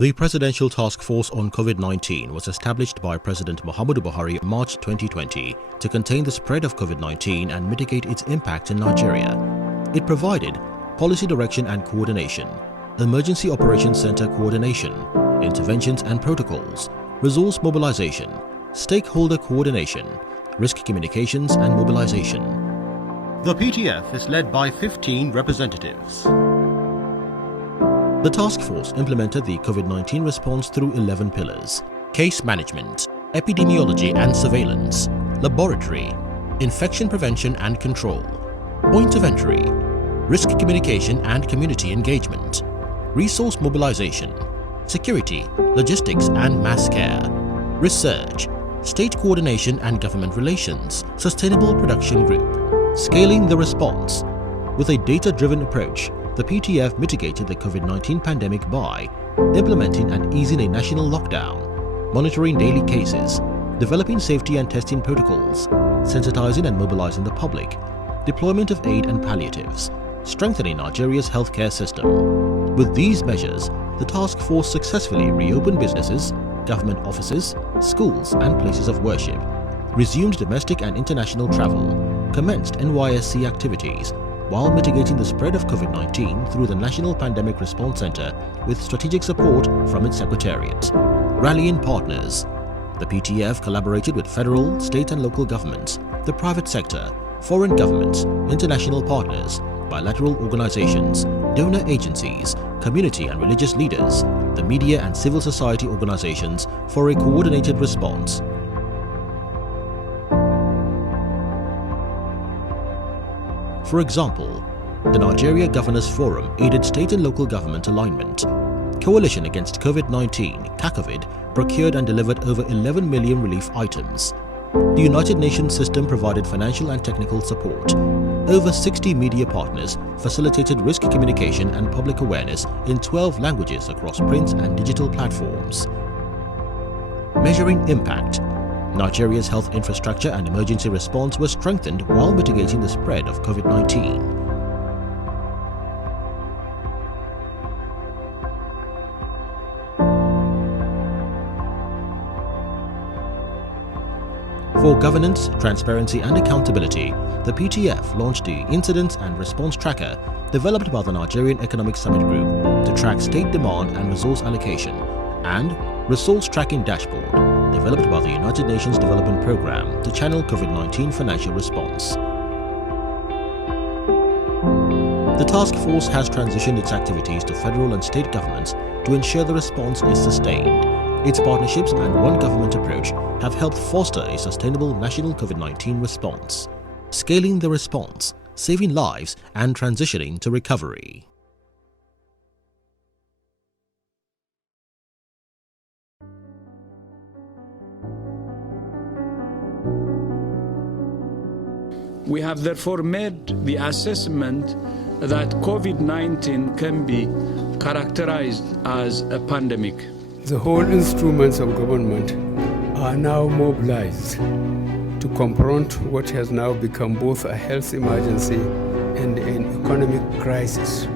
The Presidential Task Force on COVID-19 was established by President Muhammadu Buhari in March 2020 to contain the spread of COVID-19 and mitigate its impact in Nigeria. It provided policy direction and coordination, emergency operations center coordination, interventions and protocols, resource mobilization, stakeholder coordination, risk communications and mobilization. The PTF is led by 15 representatives. The task force implemented the COVID-19 response through 11 pillars: case management, epidemiology and surveillance, laboratory, infection prevention and control, point of entry, risk communication and community engagement, resource mobilization, security, logistics and mass care, research, state coordination and government relations, sustainable production group, scaling the response. With a data-driven approach, the PTF mitigated the COVID-19 pandemic by implementing and easing a national lockdown, monitoring daily cases, developing safety and testing protocols, sensitizing and mobilizing the public, deployment of aid and palliatives, strengthening Nigeria's healthcare system. With these measures, the task force successfully reopened businesses, government offices, schools and places of worship, resumed domestic and international travel, commenced NYSC activities, while mitigating the spread of COVID-19 through the National Pandemic Response Center with strategic support from its secretariat. Rallying partners. The PTF collaborated with federal, state and local governments, the private sector, foreign governments, international partners, bilateral organizations, donor agencies, community and religious leaders, the media and civil society organizations for a coordinated response. For example, the Nigeria Governors Forum aided state and local government alignment. Coalition Against COVID-19, CACOVID, procured and delivered over 11 million relief items. The United Nations system provided financial and technical support. Over 60 media partners facilitated risk communication and public awareness in 12 languages across print and digital platforms. Measuring impact. Nigeria's health infrastructure and emergency response were strengthened while mitigating the spread of COVID-19. For governance, transparency and accountability, the PTF launched the Incidents and Response Tracker developed by the Nigerian Economic Summit Group to track state demand and resource allocation, and Resource Tracking Dashboard developed by the United Nations Development Programme to channel COVID-19 financial response. The task force has transitioned its activities to federal and state governments to ensure the response is sustained. Its partnerships and one government approach have helped foster a sustainable national COVID-19 response, scaling the response, saving lives and transitioning to recovery. We have therefore made the assessment that COVID-19 can be characterized as a pandemic. The whole instruments of government are now mobilized to confront what has now become both a health emergency and an economic crisis.